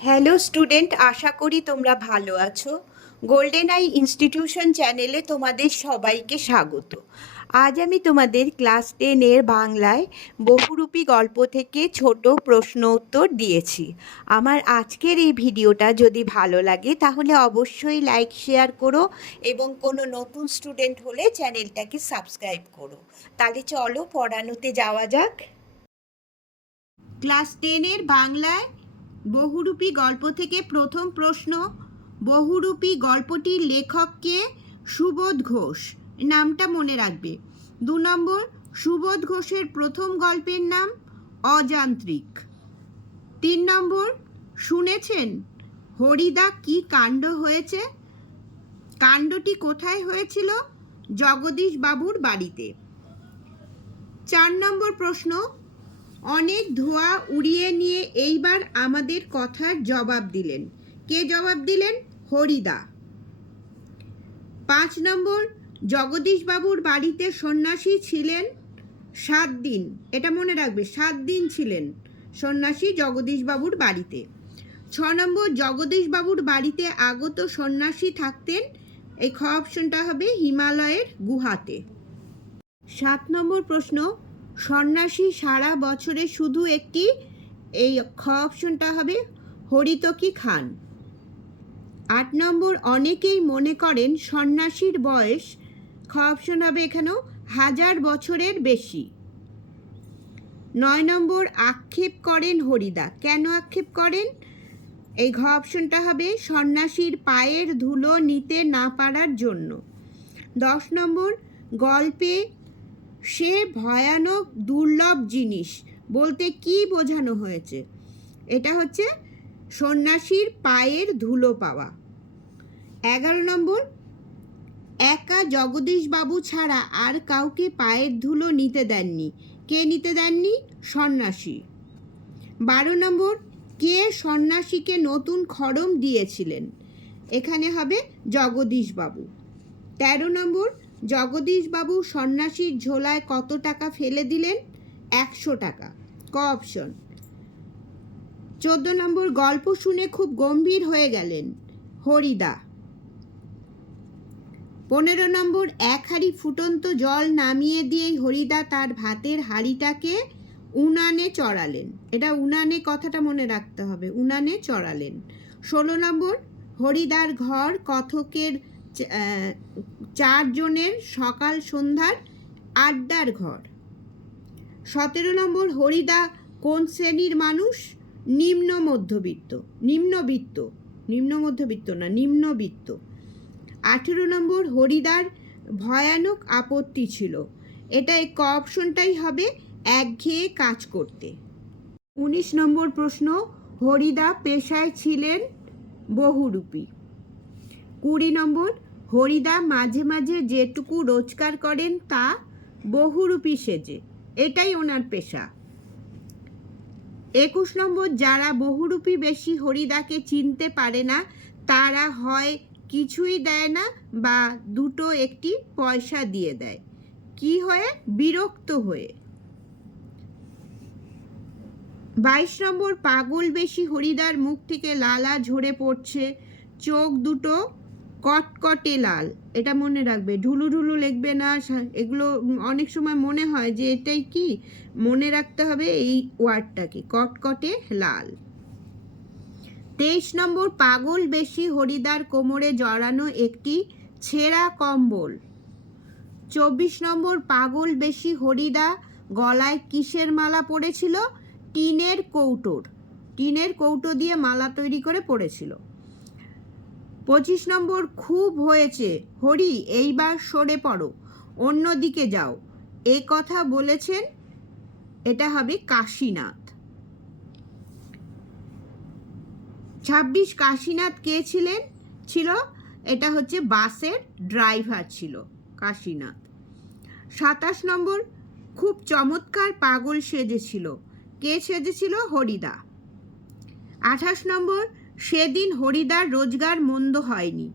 Hello student, আশা করি তোমরা ভালো আছো। গোল্ডেন আই ইনস্টিটিউশন চ্যানেলে তোমাদের সবাইকে স্বাগত। আজ আমি তোমাদের ক্লাস 10-এর বাংলায় বহুরূপী গল্প থেকে ছোট প্রশ্ন উত্তর দিয়েছি। আমার আজকের এই ভিডিওটা যদি ভালো লাগে তাহলে অবশ্যই লাইক শেয়ার করো এবং কোনো নতুন স্টুডেন্ট হলে চ্যানেলটাকে সাবস্ক্রাইব করো। তাহলে চলো পড়ানোতে যাওয়া যাক। ক্লাস 10-এর বাংলায় বহুরূপী গল্প থেকে প্রথম প্রশ্ন। বহুরূপী গল্পটির লেখক কে? সুবোধ ঘোষ। নামটা মনে রাখবে। 2 নম্বর, সুবোধ ঘোষের প্রথম গল্পের নাম অযান্ত্রিক। 3 নম্বর, শুনেছেন হরিদা কি কাণ্ড হয়েছে? কাণ্ডটি কোথায় হয়েছিল? জগদীশ বাবুর বাড়িতে। 4 নম্বর প্রশ্ন, অনেক ধোঁয়া উড়িয়ে নিয়ে এইবার আমাদের কথার জবাব দিলেন। কে জবাব দিলেন? হরিদা। 5 নম্বর, জগদীশ বাবুর বাড়িতে সন্ন্যাসী ছিলেন 7 দিন। এটা মনে রাখবে, 7 দিন ছিলেন সন্ন্যাসী জগদীশ বাবুর বাড়িতে। 6 নম্বর, জগদীশ বাবুর বাড়িতে আগত সন্ন্যাসী থাকতেন। এই খ অপশনটা হবে হিমালয়ের গুহাতে। 7 নম্বর প্রশ্ন, সন্ন্যাসী সারা বছরে শুধু একটি। এই খ অপশনটা হবে হরিতকি খান। 8 নম্বর, অনেকেই মনে করেন সন্ন্যাসীর বয়স। খ অপশন হবে এখানেও 1000 বছরের বেশি। 9 নম্বর, আক্ষেপ করেন হরিদা। কেন আক্ষেপ করেন? এই ঘ অপশনটা হবে সন্ন্যাসীর পায়ের ধুলো নিতে না পারার জন্য। 10 নম্বর, গল্পে সে ভয়ানক দুর্লভ জিনিস বলতে কি বোঝানো হয়েছে? এটা হচ্ছে সন্ন্যাসীর পায়ের ধুলো পাওয়া। 11 নম্বর, একা জগদীশ বাবু ছাড়া আর কাউকে পায়ের ধুলো নিতে দেননি। কে নিতে দেননি? সন্ন্যাসী। 12 নম্বর, কে সন্ন্যাসীকে নতুন খড়ম দিয়েছিলেন? এখানে হবে জগদীশ বাবু। 13 নম্বর, জগদীশ বাবু সন্ন্যাসীর ঝোলায় কত টাকা ফেলে দিলেন? 100 টাকা। ক অপশন। 14 নম্বর, গল্প শুনে খুব গম্ভীর হয়ে গেলেন হরিদা। 15 নম্বর, এক হাঁড়ি ফুটন্ত জল নামিয়ে দিয়ে হরিদা তার ভাতের হাঁড়িটাকে উনানে চড়ালেন। এটা উনানে কথাটা মনে রাখতে হবে, উনানে চড়ালেন। 16 নম্বর, হরিদার ঘর কথকের 4 জনের সকাল সন্ধ্যার আড্ডার ঘর। 17 নম্বর, হরিদা কোন শ্রেণীর মানুষ? নিম্ন মধ্যবিত্ত। নিম্নবিত্ত। 18 নম্বর, হরিদার ভয়ানক আপত্তি ছিল। এটা এই ক অপশনটাই হবে একঘেয়ে কাজ করতে। 19 নম্বর প্রশ্ন, হরিদা পেশায় ছিলেন বহুরূপী। 20 নম্বর, হরিদা মাঝে মাঝে যেটুকু রোজগার করেন তা বহুরূপী সেজে। এটাই ওনার পেশা। 21 নম্বর, যারা বহুরূপী বেশি হরিদাকে চিনতে পারে না তারা হয় কিছুই দেয় না বা দুটো একটি পয়সা দিয়ে দেয়। কি হয়ে? বিরক্ত হয়ে। 22 নম্বর, পাগল বেশি হরিদার মুখ থেকে লালা ঝরে পড়ছে, চোখ দুটো কটকটে লাল। এটা মনে রাখবে, ঢুলু ঢুলু লিখবে না। এগুলো অনেক সময় মনে হয় যে এটাই কি, মনে রাখতে হবে এই ওয়ার্ডটাকে, কটকটে লাল। 23 নম্বর, পাগল বেশি হরিদার কোমরে জড়ানো একটি ছেঁড়া কম্বল। 24 নম্বর, পাগল বেশি হরিদা গলায় কিসের মালা পরেছিল? টিনের কৌটো দিয়ে মালা তৈরি করে পড়েছিল। 25 নম্বর, খুব হয়েছে হরি, এইবার সরে পড়ো, অন্যদিকে যাও। এই কথা বলেছেন, এটা হবে কাশীনাথ। 26, কাশীনাথ কে ছিল? এটা হচ্ছে বাসের ড্রাইভার ছিল কাশীনাথ। 27 নম্বর, খুব চমৎকার পাগল সেজেছিল। কে সেজেছিল? হরিদা। 28 নম্বর, সেদিন হরিদার রোজগার মন্দ হয়নি।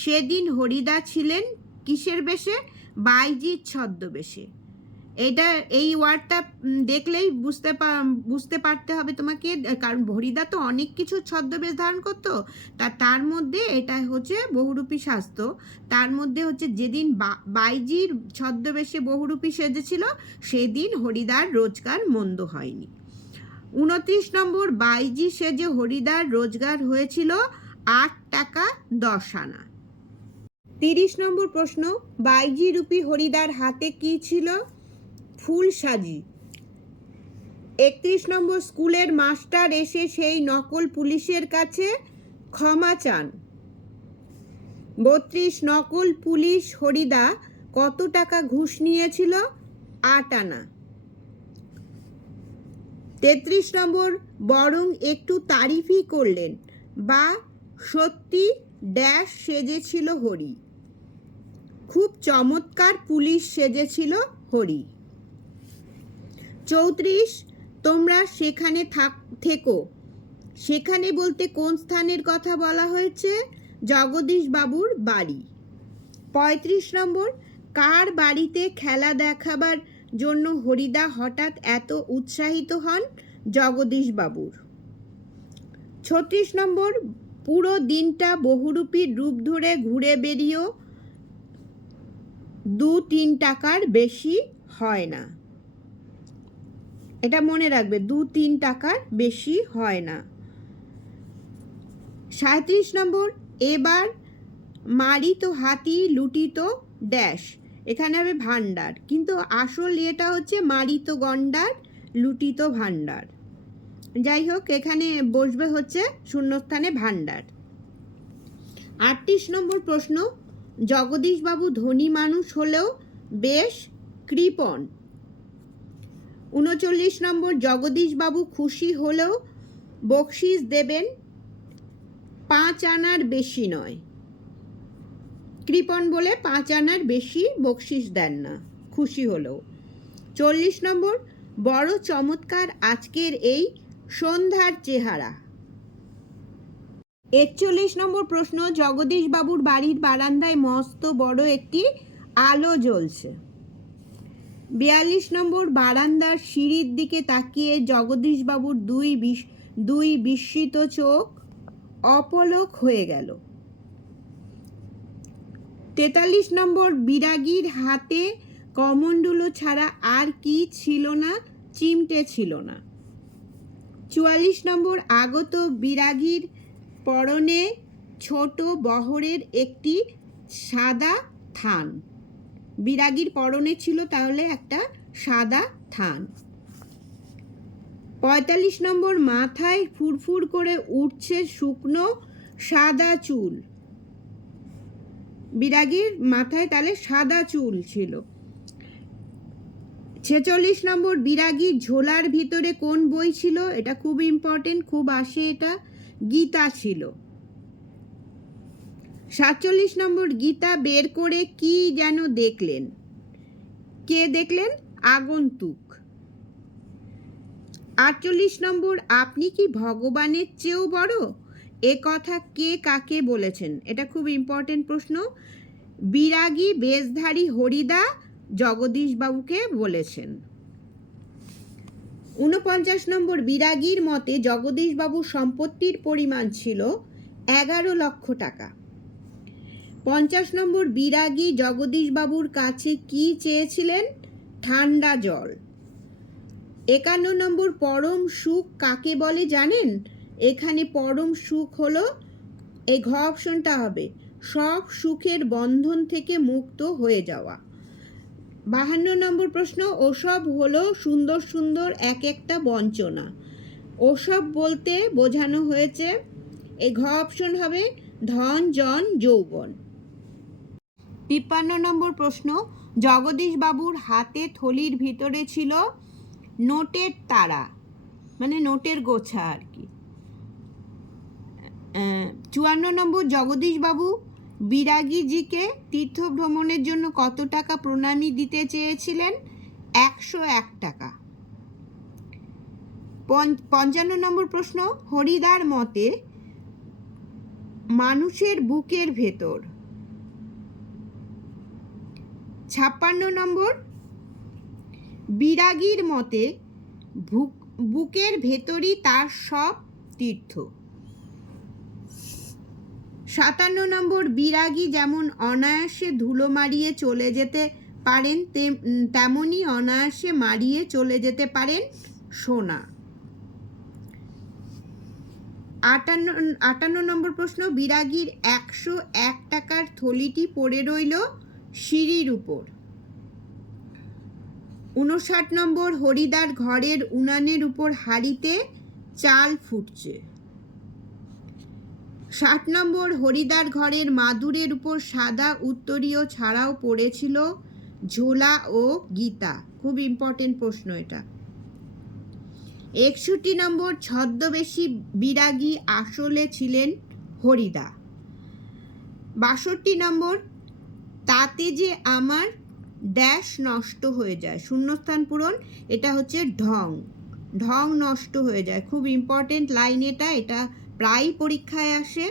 সেদিন হরিদা ছিলেন কিসের বেশে? বাইজির ছদ্মবেশে। এটা এই ওয়ার্ডটা দেখলেই বুঝতে পারতে হবে তোমাকে, কারণ হরিদা তো অনেক কিছু ছদ্মবেশ ধারণ করতো, তার মধ্যে এটা হচ্ছে বহুরূপী স্বাস্থ্য। তার মধ্যে হচ্ছে যেদিন বাইজির ছদ্মবেশে বহুরূপী সেজেছিল সেদিন হরিদার রোজগার মন্দ হয়নি। 29 নম্বর, বাইজি সেজে হরিদার রোজগার হয়েছিল 8 টাকা 10 আনা। 30 নম্বর প্রশ্ন, বাইজি রূপী হরিদার হাতে কি ছিল? ফুল সাজি। 31 নম্বর, স্কুলের মাস্টার এসে সেই নকল পুলিশের কাছে ক্ষমা চান। 32, নকল পুলিশ হরিদা কত টাকা ঘুষ নিয়েছিল? 8 আনা। 33 নম্বর, বরং একটু তারিফই করলেন বা সত্যি ড্যাশ সেজেছিল হরি। খুব চমৎকার পুলিশ সেজেছিল হরি। 34, তোমরা সেখানে থেকো। সেখানে বলতে কোন স্থানের কথা বলা হয়েছে? জগদীশ বাবুর বাড়ি। 35 নম্বর, কার বাড়িতে খেলা দেখাবার জন্য হরিদা হঠাৎ এত উৎসাহিত হন? জগদীশ বাবুর। 36 নম্বর, পুরো দিনটা বহুরূপীর রূপ ধরে ঘুরে বেরিয়েও 2-3 টাকার বেশি হয় না। এটা মনে রাখবে, 2-3 টাকার বেশি হয় না। 37 নম্বর, এবার মারিত হাতি লুটিত ড্যাশ। এখানে হবে ভান্ডার, কিন্তু আসল এটা হচ্ছে মারিত গন্ডার লুটিত ভান্ডার। যাই হোক, এখানে বসবে হচ্ছে শূন্যস্থানে ভান্ডার। 38 নম্বর প্রশ্ন, জগদীশবাবু ধনী মানুষ হলেও বেশ কৃপণ। 39 নম্বর, জগদীশবাবু খুশি হলেও বকশিস দেবেন 5 আনার বেশি নয়। কৃপণ বলে 5 আনার বেশি বকশিস দেন না খুশি হলেও। 40 নম্বর, বড় চমৎকার আজকের এই সন্ধ্যার চেহারা। 41 নম্বর প্রশ্ন, জগদীশবাবুর বাড়ির বারান্দায় মস্ত বড় একটি আলো জ্বলছে। 42 নম্বর, বারান্দার সিঁড়ির দিকে তাকিয়ে জগদীশবাবুর দুই বিস্মিত চোখ অপলক হয়ে গেল। 43 নম্বর, বিরাগীর হাতে কমণ্ডলু ছাড়া আর কি ছিল না? চিমটে ছিল না। 44 নম্বর, আগত বিরাগীর পরনে ছোট বহরের একটি সাদা থান। বিরাগীর পরনে ছিল তাহলে একটা সাদা থান। 45 নম্বর, মাথায় ফুরফুর করে উঠছে শুকনো সাদা চুল। বিরাগীর মাথায় তাহলে সাদা চুল ছিল। 46 নম্বর, বিরাগীর ঝোলার ভিতরে কোন বই ছিল? এটা খুব ইম্পর্টেন্ট, খুব আসে এটা, গীতা ছিল। 47 নম্বর, গীতা বের করে কি যেন দেখলেন। কে দেখলেন? আগন্তুক। 48 নম্বর, আপনি কি ভগবানের চেয়েও বড়? এ কথা কে কাকে বলেছেন? এটা খুব ইম্পর্টেন্ট প্রশ্ন। বিরাগী বেশধারী হরিদা জগদীশবাবুকে বলেছেন। 49 নম্বর, বিরাগীর মতে জগদীশবাবুর সম্পত্তির পরিমাণ ছিল 11 লক্ষ টাকা। 50 নম্বর, বিরাগী জগদীশবাবুর কাছে কি চেয়েছিলেন? ঠান্ডা জল। 51 নম্বর, পরম সুখ কাকে বলে জানেন? এখানে পরম সুখ হলো, এই ঘ অপশনটা হবে, সব সুখের বন্ধন থেকে মুক্ত হয়ে যাওয়া। 52 নম্বর প্রশ্ন, ওসব হলো সুন্দর সুন্দর এক একটা বঞ্চনা। ওসব বলতে বোঝানো হয়েছে, এই ঘ অপশন হবে ধন জন যৌবন। 53 নম্বর প্রশ্ন, জগদীশবাবুর হাতে থলির ভিতরে ছিল নোটের তারা, মানে নোটের গোছা আর কি। 54 নম্বর, জগদীশবাবু বিরাগীজিকে তীর্থ ভ্রমণের জন্য কত টাকা প্রণামী দিতে চেয়েছিলেন? 101 টাকা। 55 নম্বর প্রশ্ন, হরিদার মতে মানুষের বুকের ভেতর। 56 নম্বর, বিরাগীর মতে বুকের ভেতরই তার সব তীর্থ। 57 নম্বর, বিরাগী যেমন অনায়াসে ধুলো মারিয়ে চলে যেতে পারেন তেমনি অনায়াসে মারিয়ে চলে যেতে পারেন সোনা। 58 নম্বর প্রশ্ন, বিরাগীর 101 টাকার থলিটি পড়ে রইল সিঁড়ির উপর। 59 নম্বর, হরিদার ঘরের উনানের উপর হাঁড়িতে চাল ফুটছে। 60 নম্বর, হরিদার ঘরের মাদুরের উপর সাদা উত্তরীয় ছাড়াও পড়েছিল ঝোলা ও গীতা। খুব ইম্পর্টেন্ট প্রশ্ন এটা। 61 নম্বর, ছদ্মবেশী বিরাগী আসলে ছিলেন হরিদা। 62 নম্বর, তাতে যে আমার ড্যাশ নষ্ট হয়ে যায়, শূন্যস্থান পূরণ, এটা হচ্ছে ঢং, ঢং নষ্ট হয়ে যায়। খুব ইম্পর্টেন্ট লাইন এটা, এটা প্রায় পরীক্ষায় আসে।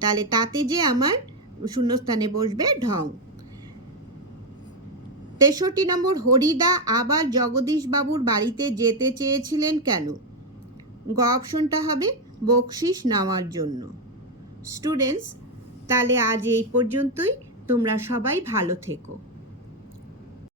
তাহলে তাতে যে আমার শূন্যস্থানে বসবে ঢং। 63 নম্বর, হরিদা আবার জগদীশ বাবুর বাড়িতে যেতে চেয়েছিলেন কেন? গ অপশনটা হবে বকশিস নেওয়ার জন্য। স্টুডেন্টস, তাহলে আজ এই পর্যন্তই। তোমরা সবাই ভালো থেকো।